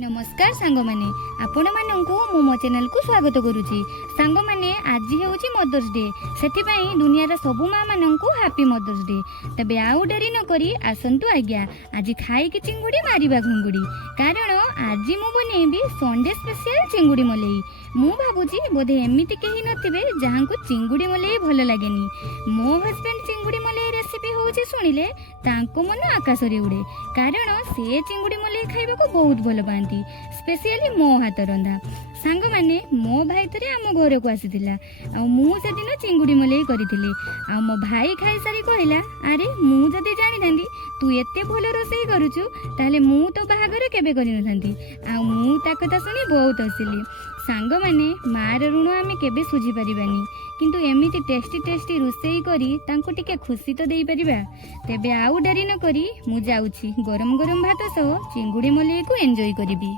नमस्कार सांग मैंने आपण मानू मो चैनल को स्वागत करुच्ची। सांग मैंने आज हूँ मदर्स डे से दुनिया सब माँ मान को हैप्पी मदर्स डे। तबे आउ डेरी न करी आसतु आज्ञा आज खाई कि चिंगुड़ी मारिबा घुंगुड़ी कारण आज मु बनैबी संडे स्पेशल चिंगुड़ी मलई। मु भावुची बोधे एमती कहीं नथिबे जहां को चिंगुड़ी मलई भल लागेनी। मो हस्बैंड चिंगुड़ी मलई रेसिपी होची सुनिले तांको मन आकाश रे उड़े कारण से चिंगुड़ी मलई खाइबा को बहुत भल पाती स्पेशली मो हाथ रंधा। सांग माने मो भाई थरे आम घर को आसीथिला आ मु से दिन चिंगुड़ी मलई करिथिली आ मो भाई खाई सारी कहला अरे मु जदि जानि थांदी तू एते भल रोसई करूछु ताले मु तो बाहागर केबे करि न थांदी आ मु ता कथा सुनी बहुत हसिली। सांग माने मार ऋण आमे केबे सुझी परिबानी किंतु एमिति टेस्टी टेस्टी रोसई करी तांको टिके खुशी तो देई परिबा। तेबे आउ डेरी न करी मु जाउछि गरम गरम भात सह चिंगुड़ी मलई को एन्जॉय करिबी।